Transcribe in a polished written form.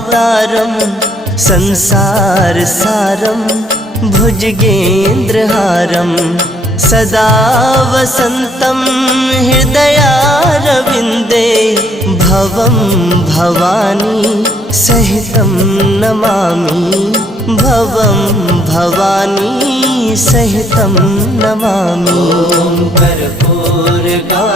रामावतारं संसारसारं भुजगेन्द्रहारं सदा वसन्तं हृदयारविन्दे भवं भवानी सहितं नमामि भवं भवानी सहितं नमामि। कर्पूरगौरं